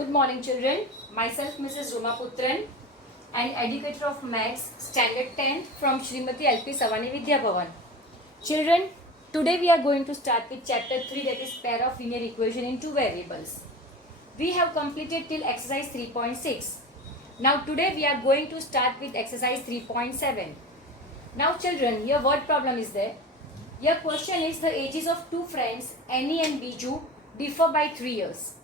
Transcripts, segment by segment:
Good morning, children. Myself, Mrs. Ruma Putran, an educator of Maths, Standard 10 from Srimati LP Savani Vidya Bhavan. Children, today we are going to start with chapter 3, that is pair of linear equation in two variables. We have completed till exercise 3.6. Now today we are going to start with exercise 3.7. Now children, your word problem is there. Your question is the ages of two friends Annie and Biju differ by 3 years.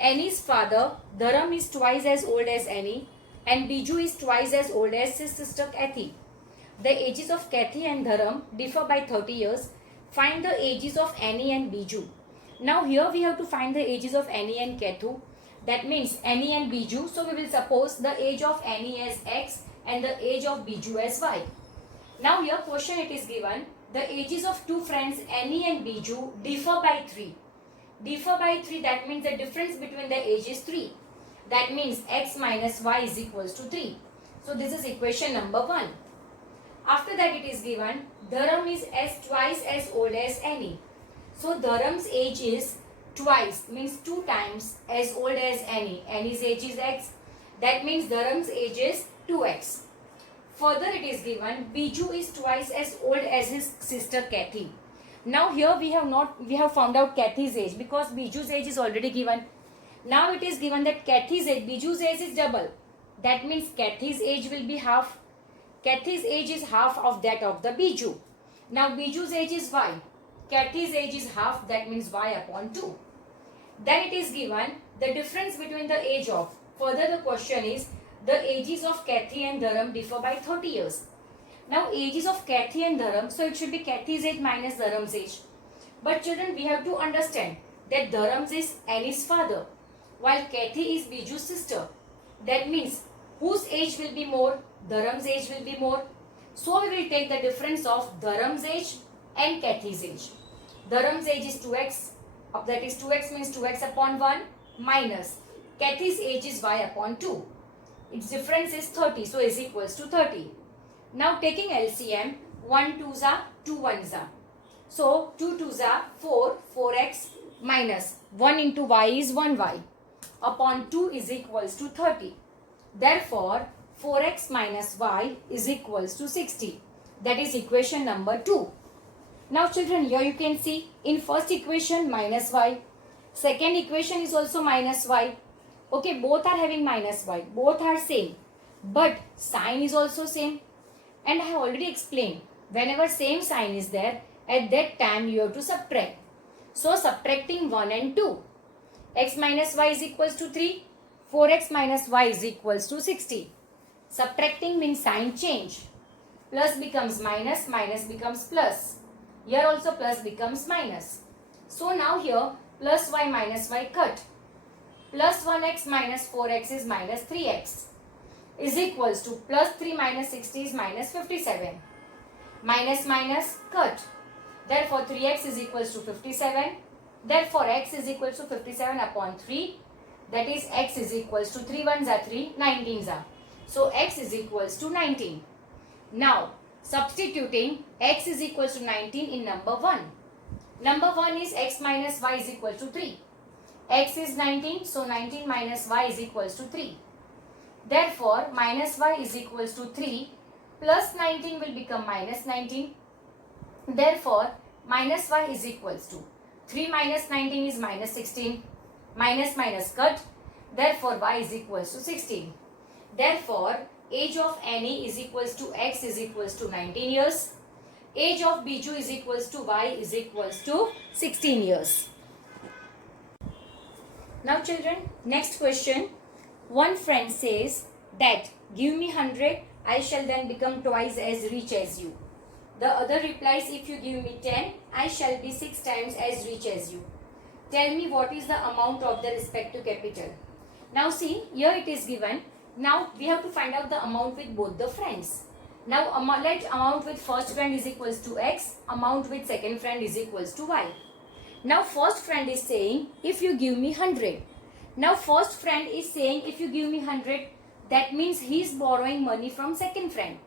Annie's father, Dharam, is twice as old as Annie and Biju is twice as old as his sister Kathy. The ages of Kathy and Dharam differ by 30 years. Find the ages of Annie and Biju. Now here we have to find the ages of Annie and Kathu. That means Annie and Biju. So we will suppose the age of Annie as X and the age of Biju as Y. Now here question it is given. The ages of two friends Annie and Biju differ by 3. Differ by 3, that means the difference between the age is 3. That means x minus y is equals to 3. So this is equation number 1. After that it is given Dharam is twice as old as Annie. So Dharam's age is twice, means 2 times as old as Annie. Annie's age is x. That means Dharam's age is 2x. Further it is given Biju is twice as old as his sister Kathy. Now here we have found out Kathy's age because Biju's age is already given. Now it is given that Kathy's age, Biju's age is double. That means Kathy's age will be half. Kathy's age is half of that of the Biju. Now Biju's age is y. Kathy's age is half, that means y upon 2. Then it is given the difference between the age of. Further the question is the ages of Kathy and Dharam differ by 30 years. Now ages of Kathy and Dharam, so it should be Kathy's age minus Dharam's age. But children, we have to understand that Dharam's is Annie's father, while Kathy is Biju's sister. That means whose age will be more? Dharam's age will be more. So we will take the difference of Dharam's age and Kathy's age. Dharam's age is 2x, that is 2x means 2x upon 1 minus Kathy's age is y upon 2. Its difference is 30, so is equals to 30. Now taking LCM, 1 2s are 2 1s are. So 2 2s are 4x minus 1 into y is 1y upon 2 is equals to 30. Therefore 4x minus y is equals to 60. That is equation number 2. Now children, here you can see in first equation minus y. Second equation is also minus y. Okay, both are having minus y. Both are same. But sign is also same. And I have already explained, whenever same sign is there, at that time you have to subtract. So subtracting 1 and 2. X minus y is equals to 3. 4x minus y is equals to 60. Subtracting means sign change. Plus becomes minus, minus becomes plus. Here also plus becomes minus. So now here plus y minus y cut. Plus 1x minus 4x is minus 3x. Is equals to plus 3 minus 60 is minus 57. Minus minus cut. Therefore 3x is equals to 57. Therefore x is equals to 57 upon 3. That is x is equals to 3 1s are 3, 19s are. So x is equals to 19. Now substituting x is equals to 19 in number 1. Number 1 is x minus y is equal to 3. X is 19, so 19 minus y is equals to 3. Therefore, minus y is equals to 3 plus 19 will become minus 19. Therefore, minus y is equals to 3 minus 19 is minus 16. Minus minus cut. Therefore, y is equals to 16. Therefore, age of Annie is equals to x is equals to 19 years. Age of Biju is equals to y is equals to 16 years. Now children, next question. One friend says that give me 100, I shall then become twice as rich as you. The other replies, if you give me 10, I shall be 6 times as rich as you. Tell me what is the amount of the respective capital. Now see, here it is given. Now we have to find out the amount with both the friends. Now let amount with first friend is equals to x, amount with second friend is equals to y. Now first friend is saying, if you give me 100. Now first friend is saying if you give me 100, that means he is borrowing money from second friend.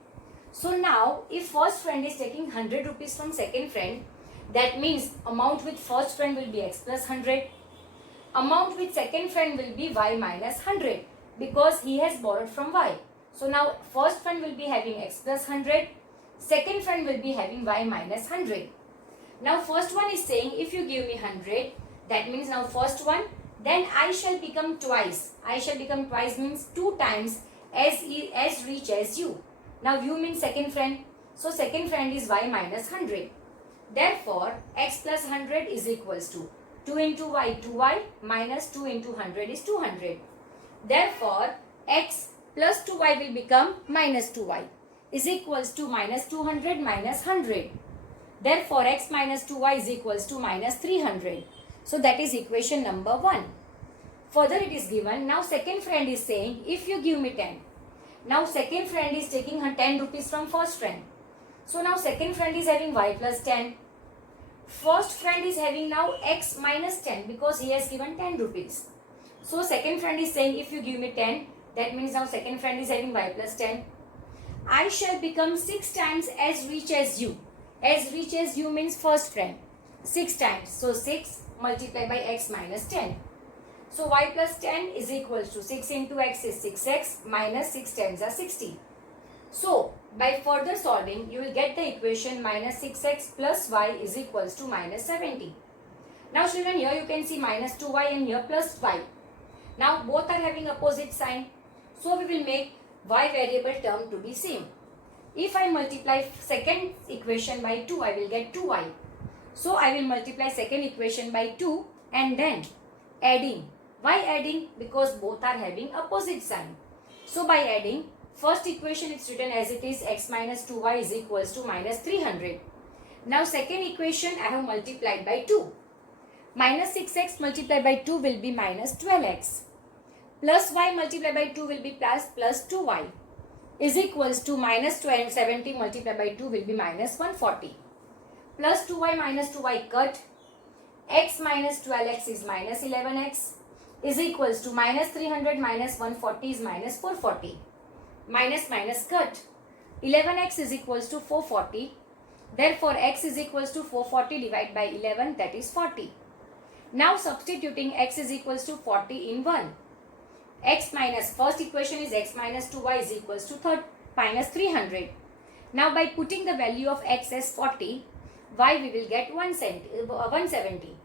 So now if first friend is taking 100 rupees from second friend, that means amount with first friend will be x plus 100. Amount with second friend will be y minus 100 because he has borrowed from y. So now first friend will be having x plus 100. Second friend will be having y minus 100. Now first one is saying if you give me 100, that means now first one, then I shall become twice. I shall become twice means 2 times as rich as you. Now you means second friend. So second friend is y minus 100. Therefore x plus 100 is equals to 2 into y 2y minus 2 into 100 is 200. Therefore x plus 2y will become minus 2y is equals to minus 200 minus 100. Therefore x minus 2y is equals to minus 300. So that is equation number 1. Further it is given, now second friend is saying if you give me 10. Now second friend is taking her 10 rupees from first friend. So now second friend is having y plus 10. First friend is having now x minus 10 because he has given 10 rupees. So second friend is saying if you give me 10, that means now second friend is having y plus 10. I shall become 6 times as rich as you. As rich as you means first friend. 6 times. So 6 multiplied by x minus 10. So y plus 10 is equals to 6 into x is 6x minus 6 times are 60. So by further solving you will get the equation minus 6x plus y is equals to minus 70. Now children, here you can see minus 2y and here plus y. Now both are having opposite sign. So we will make y variable term to be same. If I multiply second equation by 2, I will get 2y. So I will multiply second equation by 2 and then adding. Why adding? Because both are having opposite sign. So by adding, first equation is written as it is x minus 2y is equals to minus 300. Now second equation I have multiplied by 2. Minus 6x multiplied by 2 will be minus 12x. Plus y multiplied by 2 will be plus 2y is equals to minus 70 multiplied by 2 will be minus 140. Plus 2y minus 2y cut. X minus 12x is minus 11x is equals to minus 300 minus 140 is minus 440. Minus minus cut. 11x is equals to 440. Therefore x is equals to 440 divided by 11, that is 40. Now substituting x is equals to 40 in 1. X minus first equation is x minus 2y is equals to minus 300. Now by putting the value of x as 40, y we will get 170.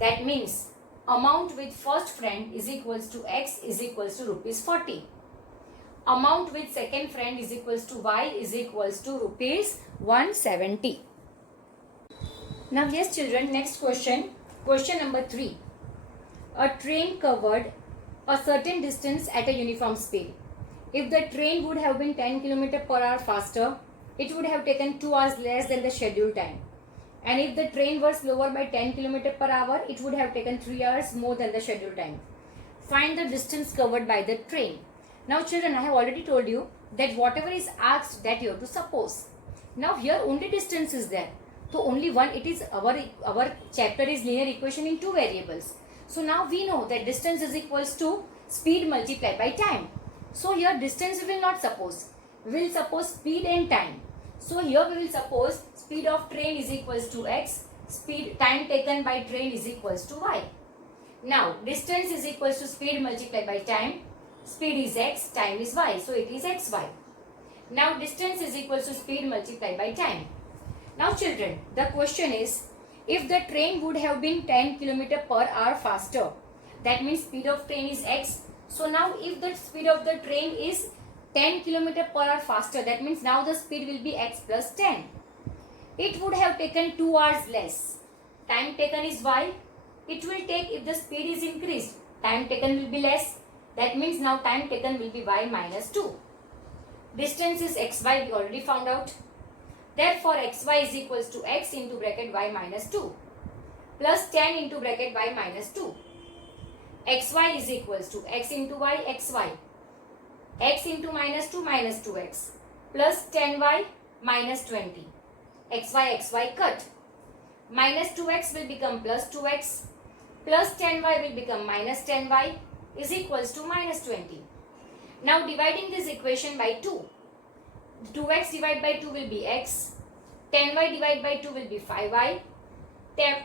That means amount with first friend is equals to x is equals to rupees 40. Amount with second friend is equals to y is equals to rupees 170. Now yes children, next question. Question number 3. A train covered a certain distance at a uniform speed. If the train would have been 10 km per hour faster, it would have taken 2 hours less than the scheduled time. And if the train was slower by 10 km per hour, it would have taken 3 hours more than the scheduled time. Find the distance covered by the train. Now children, I have already told you that whatever is asked that you have to suppose. Now here only distance is there. So only one, it is our chapter is linear equation in 2 variables. So now we know that distance is equals to speed multiplied by time. So here distance we will not suppose. We will suppose speed and time. So here we will suppose speed of train is equals to x. Time taken by train is equals to y. Now distance is equals to speed multiplied by time. Speed is x, time is y. So it is xy. Now distance is equals to speed multiplied by time. Now children, the question is, if the train would have been 10 km per hour faster, that means speed of train is x. So now if the speed of the train is 10 km per hour faster, that means now the speed will be x plus 10. It would have taken 2 hours less. Time taken is y. It will take, if the speed is increased, time taken will be less. That means now time taken will be y minus 2. Distance is xy, we already found out. Therefore, xy is equals to x into bracket y minus 2 plus 10 into bracket y minus 2. Xy is equals to x into y, xy. X into minus 2 minus 2x plus 10y minus 20. Xy cut. Minus 2x will become plus 2x plus 10y will become minus 10y is equals to minus 20. Now dividing this equation by 2. 2x divided by 2 will be x, 10y divided by 2 will be 5y,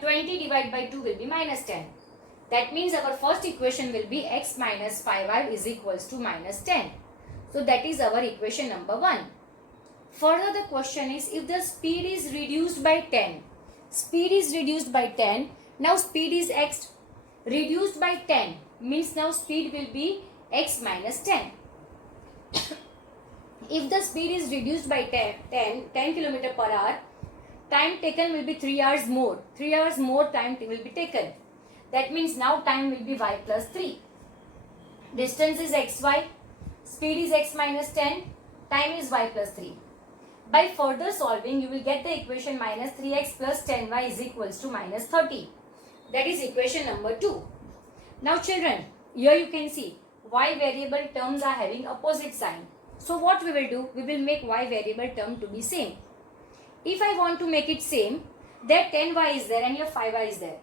20 divided by 2 will be minus 10. That means our first equation will be x minus 5y is equals to minus 10. So that is our equation number 1. Further the question is, if the speed is reduced by 10, speed is reduced by 10, now speed is x reduced by 10 means now speed will be x minus 10. If the speed is reduced by 10 km per hour, time taken will be 3 hours more. 3 hours more time will be taken. That means now time will be y plus 3. Distance is xy, speed is x minus 10, time is y plus 3. By further solving, you will get the equation minus 3x plus 10y is equals to minus 30. That is equation number 2. Now children, here you can see y variable terms are having opposite sign. So what we will do? We will make y variable term to be same. If I want to make it same, there 10y is there and here 5y is there.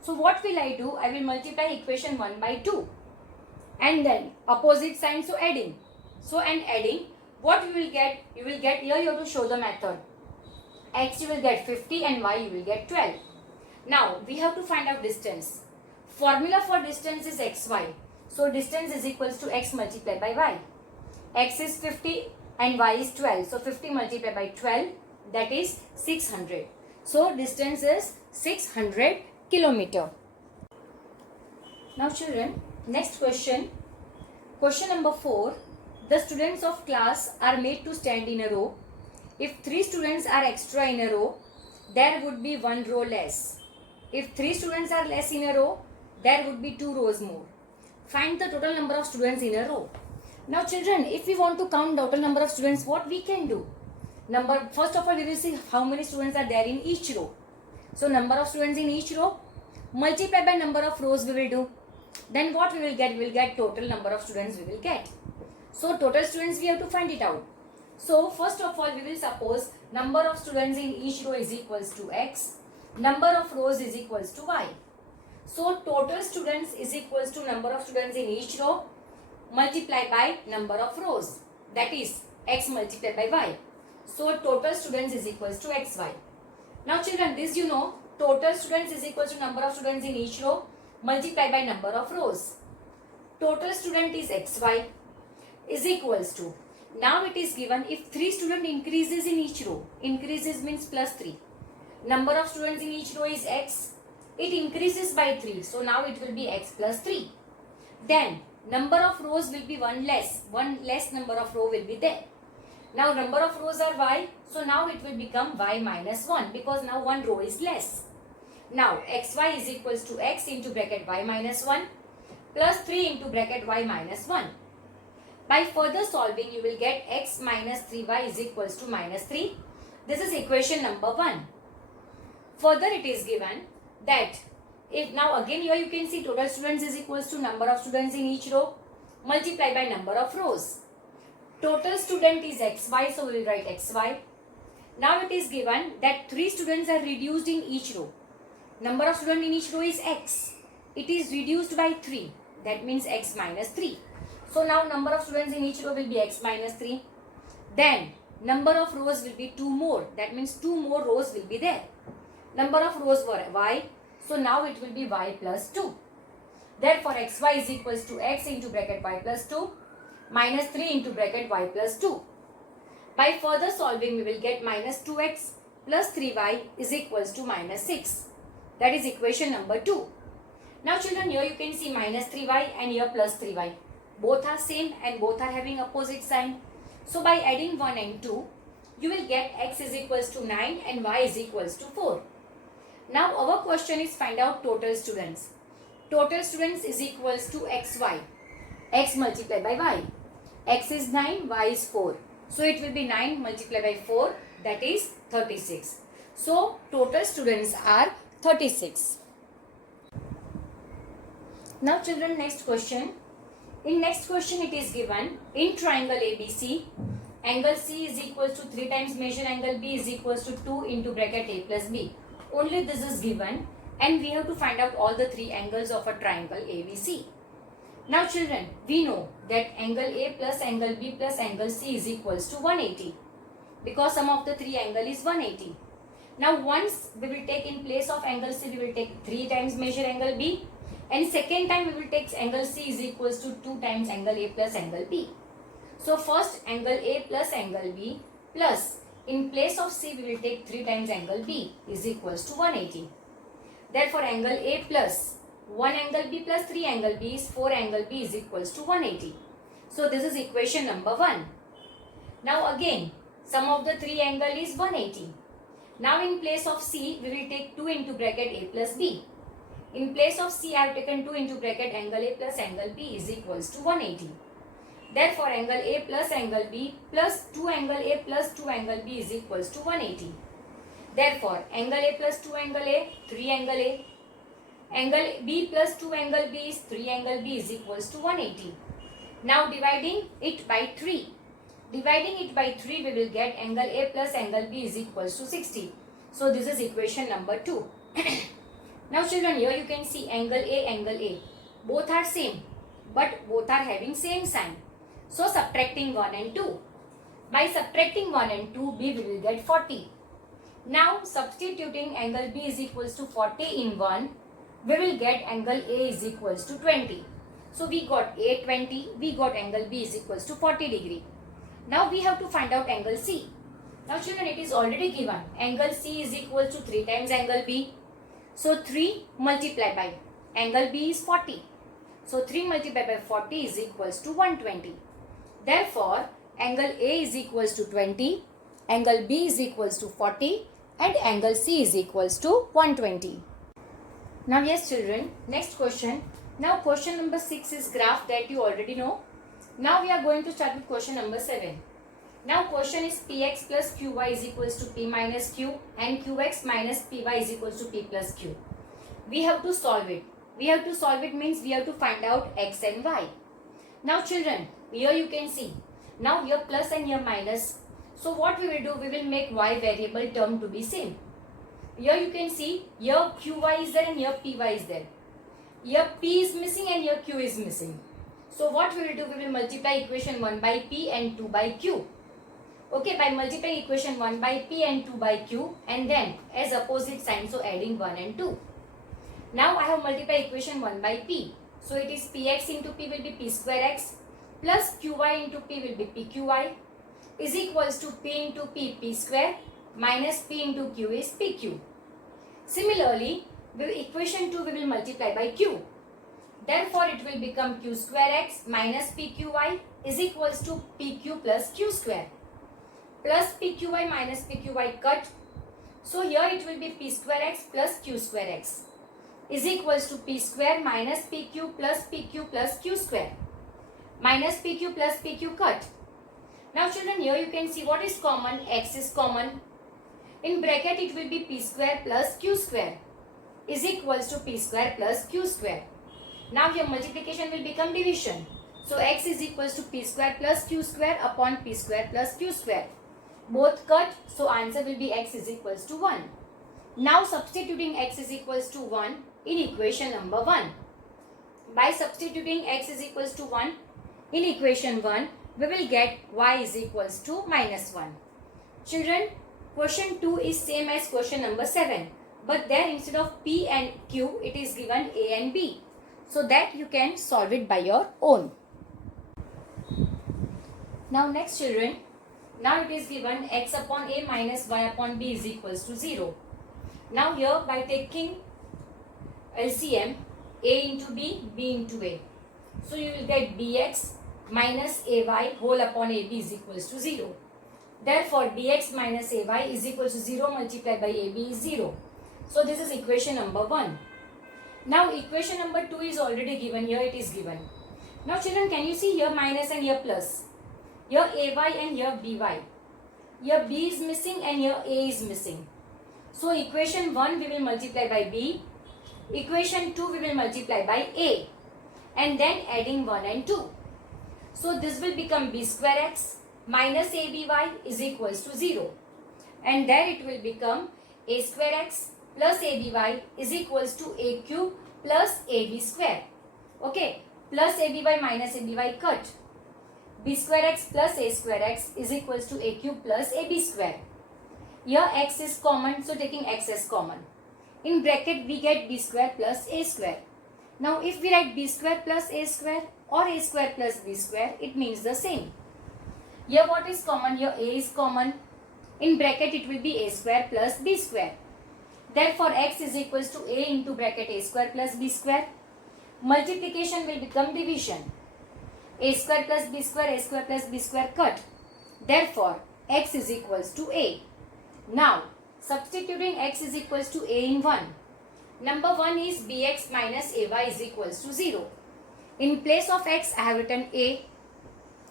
So what will I do? I will multiply equation 1 by 2. And then opposite sign, so adding. So and adding, what you will get? You will get, here you have to show the method. X you will get 50 and y you will get 12. Now we have to find out distance. Formula for distance is xy. So distance is equals to x multiplied by y. X is 50 and y is 12. So 50 multiplied by 12, that is 600. So distance is 600 kilometer. Now children, next question. Question number 4. The students of class are made to stand in a row. If 3 students are extra in a row, there would be 1 row less. If 3 students are less in a row, there would be 2 rows more. Find the total number of students in a row. Now children, if we want to count total number of students, what we can do? First of all, we will see how many students are there in each row. So number of students in each row, multiply by number of rows we will do. Then what we will get? We will get total number of students we will get. So total students we have to find it out. So first of all, we will suppose number of students in each row is equals to x. Number of rows is equals to y. So total students is equals to number of students in each row multiplied by number of rows. That is x multiplied by y. So total students is equals to xy. Now children, this you know, total students is equals to number of students in each row multiplied by number of rows. Total student is xy is equals to, now it is given if 3 student increases in each row, increases means plus 3. Number of students in each row is x, it increases by 3, so now it will be x plus 3. Then number of rows will be 1 less number of row will be there. Now number of rows are y, so now it will become y minus 1 because now 1 row is less. Now xy is equals to x into bracket y minus 1 plus 3 into bracket y minus 1. By further solving, you will get x minus 3y is equals to minus 3. This is equation number 1. Further it is given that if now again here you can see total students is equals to number of students in each row multiplied by number of rows. Total student is xy, so we will write xy. Now it is given that 3 students are reduced in each row. Number of students in each row is x. It is reduced by 3. That means x minus 3. So now number of students in each row will be x minus 3. Then number of rows will be 2 more. That means 2 more rows will be there. Number of rows were y. So now it will be y plus 2. Therefore xy is equals to x into bracket y plus 2 minus 3 into bracket y plus 2. By further solving, we will get minus 2x plus 3y is equals to minus 6. That is equation number 2. Now children, here you can see minus 3y and here plus 3y. Both are same and both are having opposite sign. So by adding 1 and 2, you will get x is equals to 9 and y is equals to 4. Now our question is find out total students. Total students is equals to xy. X multiplied by y. X is 9, y is 4. So it will be 9 multiplied by 4, that is 36. So total students are 36. Now children, next question. In next question it is given in triangle ABC, angle C is equals to 3 times measure angle B is equals to 2 into bracket A plus B. Only this is given and we have to find out all the 3 angles of a triangle ABC. Now children, we know that angle A plus angle B plus angle C is equals to 180 because sum of the 3 angle is 180. Now once we will take in place of angle C, we will take 3 times measure angle B and second time we will take angle C is equals to 2 times angle A plus angle B. So first angle A plus angle B plus in place of C we will take 3 times angle B is equals to 180. Therefore angle A plus 1 angle B plus 3 angle B is 4 angle B is equals to 180. So this is equation number 1. Now again sum of the 3 angle is 180. Now in place of C we will take 2 into bracket A plus B. In place of C I have taken 2 into bracket angle A plus angle B is equals to 180. Therefore angle A plus angle B plus 2 angle A plus 2 angle B is equals to 180. Therefore angle A plus 2 angle A, 3 angle A. Angle B plus 2 angle B is 3 angle B is equals to 180. Now dividing it by 3. Dividing it by 3 we will get angle A plus angle B is equals to 60. So this is equation number 2. Now children, here you can see angle A. Both are same but both are having same sign. So subtracting 1 and 2. By subtracting 1 and 2 B we will get 40. Now substituting angle B is equals to 40 in 1, we will get angle A is equals to 20. So we got A 20, we got angle B is equals to 40 degree. Now we have to find out angle C. Now children, it is already given. Angle C is equal to 3 times angle B. So 3 multiplied by angle B is 40. So 3 multiplied by 40 is equals to 120. Therefore, angle A is equals to 20, angle B is equals to 40 and angle C is equals to 120. Now yes children, next question. Now question number 6 is graph that you already know. Now we are going to start with question number 7. Now question is Px plus Qy is equals to P minus Q and Qx minus Py is equals to P plus Q. We have to solve it. We have to solve it means we have to find out x and y. Now children, here you can see. Now here plus and here minus. So what we will do, we will make y variable term to be same. Here you can see, here Qy is there and here Py is there. Here P is missing and here Q is missing. So what we will do, we will multiply equation 1 by P and 2 by Q. Okay, by multiplying equation 1 by P and 2 by Q and then as opposite sign, so adding 1 and 2. Now I have multiplied equation 1 by P. So it is Px into P will be P square x plus Qy into P will be PQy is equals to P into P square minus P into Q is PQ. Similarly, with equation 2 we will multiply by Q. Therefore, it will become Q square x minus PQy is equals to PQ plus Q square. Plus PQy minus PQy cut. So here it will be P square x plus Q square x is equals to P square minus PQ plus Q square. Minus PQ plus PQ cut. Now children, here you can see what is common, x is common. In bracket it will be P square plus Q square is equals to P square plus Q square. Now your multiplication will become division. So x is equals to P square plus Q square upon P square plus Q square. Both cut, so answer will be x is equals to 1. Now substituting x is equals to 1 in equation number 1. By substituting x is equals to 1 in equation 1, we will get y is equals to minus 1. Children, question 2 is same as question number 7. But there instead of P and Q, it is given A and B. So that you can solve it by your own. Now next children, now it is given x upon A minus y upon B is equals to 0. Now here by taking LCM, A into B, B into A. So you will get bx minus ay whole upon AB is equals to 0. Therefore bx minus ay is equals to 0 multiplied by AB is 0. So this is equation number 1. Now equation number 2 is already given. Here it is given. Now children, can you see here minus and here plus? Here ay and here by. Here b is missing and here a is missing. So equation 1 we will multiply by b. Equation 2 we will multiply by a. And then adding 1 and 2. So this will become b square x minus aby is equals to 0. And there it will become a square x plus aby is equals to a cube plus ab square. Okay, plus aby minus aby cut. B square x plus a square x is equals to a cube plus ab square. Here x is common, so taking x as common. In bracket we get b square plus a square. Now if we write b square plus a square or a square plus b square, it means the same. Here what is common? Here a is common. In bracket it will be a square plus b square. Therefore x is equals to a into bracket a square plus b square. Multiplication will become division. A square plus b square cut. Therefore x is equals to a. Now substituting x is equals to a in 1. Number 1 is bx minus ay is equals to 0. In place of x I have written a.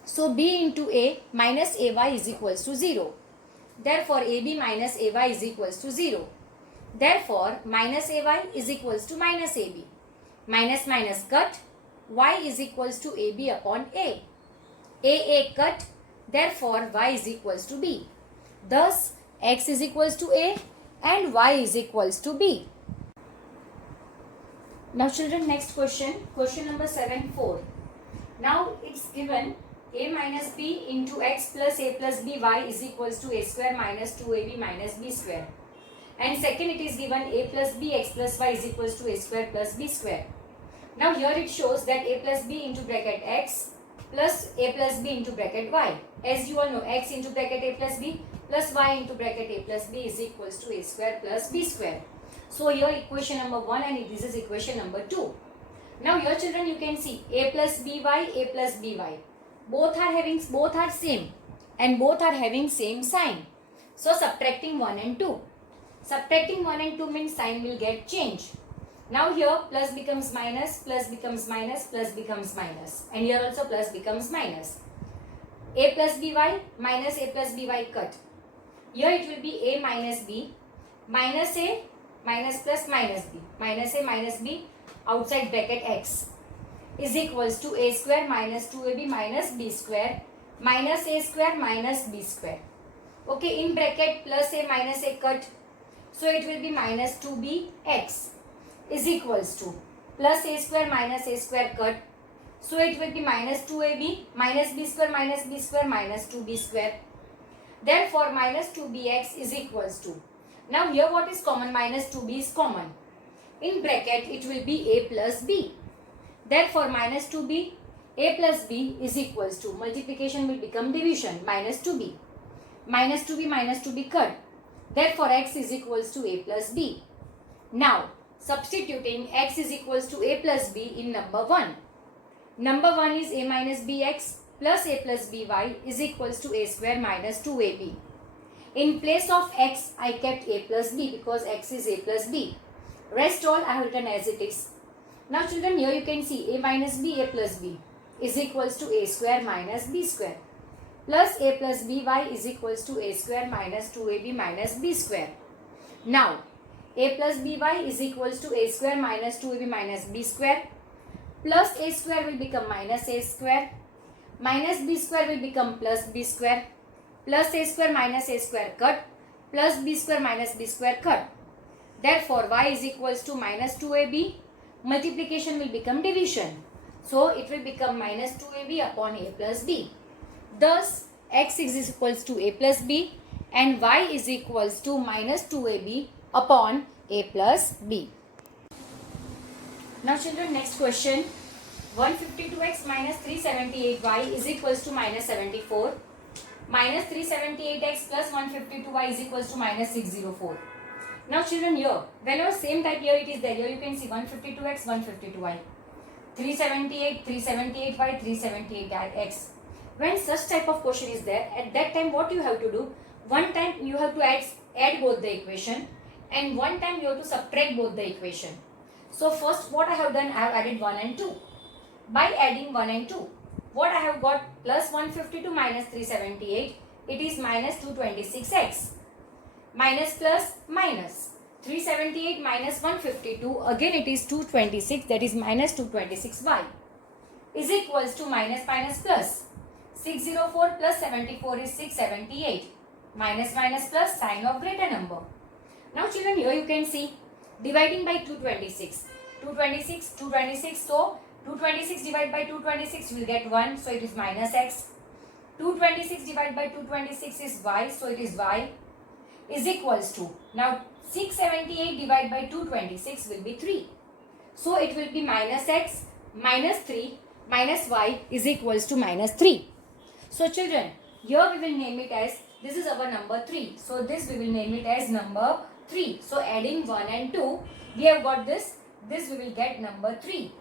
So b into a minus ay is equals to 0. Therefore ab minus ay is equals to 0. Therefore minus ay is equals to minus ab. Minus minus cut. Y is equals to ab upon a. A cut. Therefore y is equals to b. Thus x is equals to a and y is equals to b. Now children, next question. Question number 7-4. Now it's given a minus b into x plus a plus by is equals to a square minus 2ab minus b square. And second it is given a plus b x plus y is equals to a square plus b square. Now here it shows that a plus b into bracket x plus a plus b into bracket y. As you all know, x into bracket a plus b plus y into bracket a plus b is equals to a square plus b square. So here equation number 1 and this is equation number 2. Now here children you can see a plus by. Both are same and both are having same sign. So subtracting 1 and 2. Subtracting 1 and 2 means sign will get changed. Now here plus becomes minus, plus becomes minus, plus becomes minus. And here also plus becomes minus. A plus by minus a plus by cut. Here it will be a minus b minus a minus plus minus b. Minus a minus b outside bracket x is equals to a square minus 2ab minus b square minus a square minus b square. Okay, in bracket plus a minus a cut. So it will be minus 2bx is equals to plus a square cut. So it will be minus 2ab minus b square minus 2b square. Therefore minus 2bx is equals to. Now here what is common? Minus 2b is common. In bracket it will be a plus b. Therefore minus 2b a plus b is equals to, multiplication will become division, minus 2b. Minus 2b cut. Therefore x is equals to a plus b. Now substituting x is equals to a plus b in number 1. Number 1 is a minus bx plus a plus by is equals to a square minus 2ab. In place of x I kept a plus b because x is a plus b. Rest all I have written as it is. Now children, here you can see a minus b a plus b is equals to a square minus b square plus a plus by is equals to a square minus 2ab minus b square. Now a plus by is equals to a square minus 2ab minus b square plus a square will become minus a square minus b square will become plus b square plus a square cut plus b square minus b square cut. Therefore y is equals to minus 2ab. Multiplication will become division. So it will become minus 2ab upon a plus b. Thus x is equals to a plus b and y is equals to minus 2ab upon a plus b. Now children, next question. 152x minus 378y is equals to minus 74. Minus 378x plus 152y is equals to minus 604. Now children, here whenever same type here it is there, here you can see 152x, 152y, 378, 378y, 378x. When such type of question is there, at that time what you have to do? One time you have to add both the equation and one time you have to subtract both the equation. So first what I have done, I have added 1 and 2. By adding 1 and 2, what I have got? Plus 152 minus 378, it is minus 226x. Minus plus minus 378 minus 152, again it is 226, that is minus 226y is equals to minus plus 604 plus 74 is 678, minus plus sign of greater number. Now children, here you can see dividing by 226, so 226 divided by 226 you will get 1, so it is minus x. 226 divided by 226 is y, so it is y is equals to, now 678 divided by 226 will be 3. So it will be minus x minus 3 minus y is equals to minus 3. So children, here we will name it as, this is our number 3. So this we will name it as number 3. So adding 1 and 2, we have got this. This we will get number 3.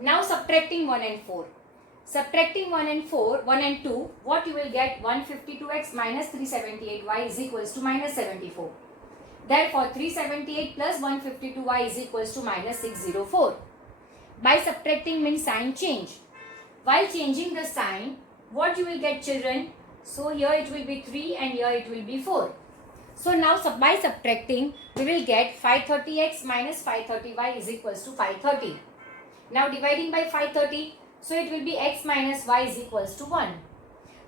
Now subtracting 1 and 4. Subtracting 1 and 2, what you will get? 152x minus 378y is equals to minus 74. Therefore, 378 plus 152y is equals to minus 604. By subtracting means sign change. While changing the sign, what you will get, children? So here it will be 3 and here it will be 4. So now by subtracting, we will get 530x minus 530y is equals to 530. Now dividing by 530, so it will be x minus y is equals to 1.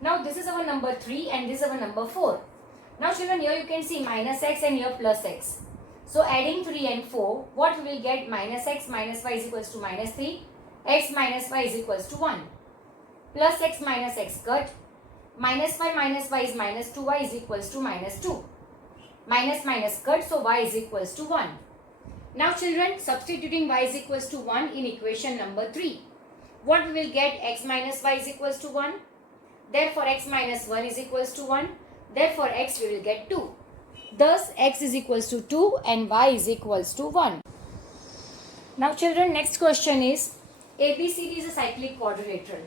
Now this is our number 3 and this is our number 4. Now children, here you can see minus x and here plus x. So adding 3 and 4, what we will get? Minus x minus y is equals to minus 3. X minus y is equals to 1. Plus x minus x cut. Minus 5 minus y is minus 2y is equals to minus 2. Minus minus cut, so y is equals to 1. Now children, substituting y is equals to 1 in equation number 3. What we will get? X minus y is equals to 1. Therefore x minus 1 is equals to 1. Therefore x we will get 2. Thus x is equals to 2 and y is equals to 1. Now children, next question is, ABCD is a cyclic quadrilateral.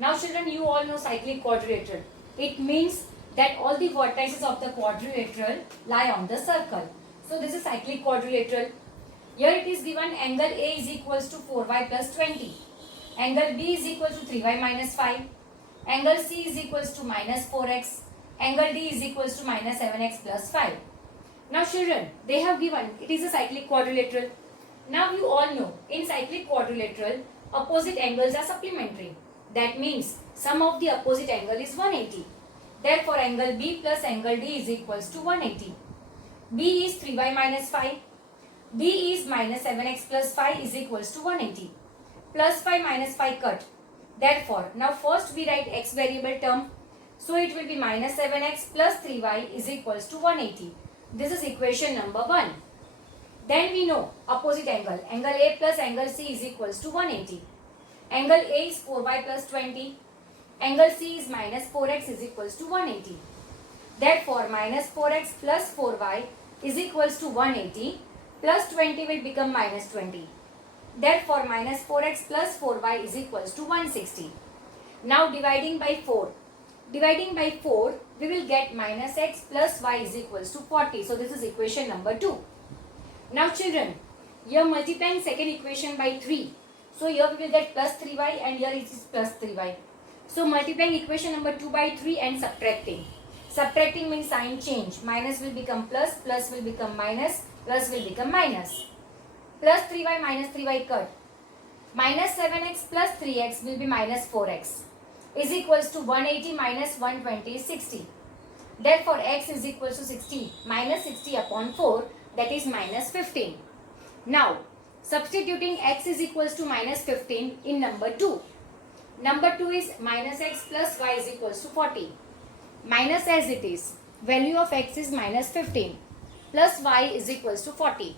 Now children, you all know cyclic quadrilateral. It means that all the vertices of the quadrilateral lie on the circle. So this is cyclic quadrilateral. Here it is given angle A is equals to 4y plus 20. Angle B is equal to 3y minus 5. Angle C is equals to minus 4x. Angle D is equals to minus 7x plus 5. Now children, they have given, it is a cyclic quadrilateral. Now you all know, in cyclic quadrilateral, opposite angles are supplementary. That means, sum of the opposite angle is 180. Therefore, angle B plus angle D is equals to 180. B is 3y minus 5. D is minus 7x plus 5 is equals to 180. Plus 5 minus 5 cut. Therefore, now first we write x variable term. So it will be minus 7x plus 3y is equals to 180. This is equation number 1. Then we know opposite angle. Angle A plus angle C is equals to 180. Angle A is 4y plus 20. Angle C is minus 4x is equals to 180. Therefore, minus 4x plus 4y is equals to 180. Plus 20 will become minus 20. Therefore, minus 4x plus 4y is equals to 160. Now dividing by 4. Dividing by 4, we will get minus x plus y is equals to 40. So this is equation number 2. Now children, here multiplying second equation by 3. So here we will get plus 3y and here it is plus 3y. So multiplying equation number 2 by 3 and subtracting. Subtracting means sign change. Minus will become plus, plus will become minus, plus will become minus. Plus 3y minus 3y cut. Minus 7x plus 3x will be minus 4x. Is equals to 180 minus 120 is 60. Therefore, x is equals to 60 minus 60 upon 4, that is minus 15. Now, substituting x is equals to minus 15 in number 2. Number 2 is minus x plus y is equals to 40. Minus as it is, value of x is minus 15 plus y is equals to 40.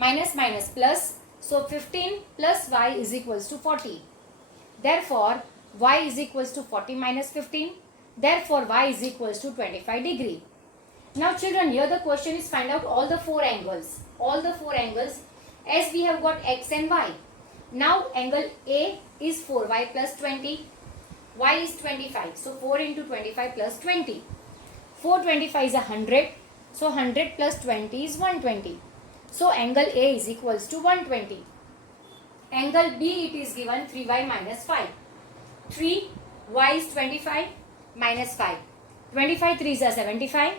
Minus minus plus, so 15 plus y is equals to 40. Therefore, y is equals to 40 minus 15. Therefore, y is equals to 25 degree. Now children, here the question is find out all the 4 angles. All the 4 angles as we have got x and y. Now angle A is 4y plus 20. Y is 25. So 4 into 25 plus 20. 425 is 100. So 100 plus 20 is 120. So angle A is equals to 120. Angle B it is given 3y minus 5. 3, y is 25 minus 5. 25 3s are 75.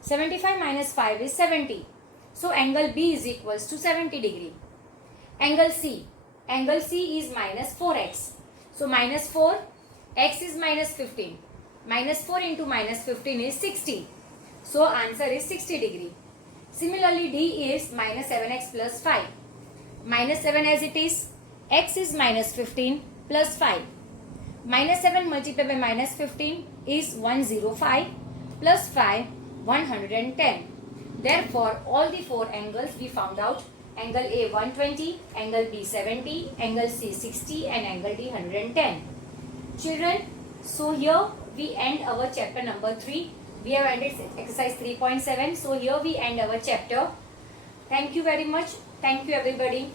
75 minus 5 is 70. So angle B is equals to 70 degree. Angle C. Angle C is minus 4x. So minus 4, x is minus 15. Minus 4 into minus 15 is 60. So answer is 60 degree. Similarly, D is minus 7x plus 5. Minus 7 as it is, x is minus 15 plus 5. Minus 7 multiplied by minus 15 is 105 plus 5, 110. Therefore, all the 4 angles we found out angle A 120, angle B 70, angle C 60 and angle D 110. Children, so here we end our chapter number 3. We have ended exercise 3.7. So here we end our chapter. Thank you very much. Thank you everybody.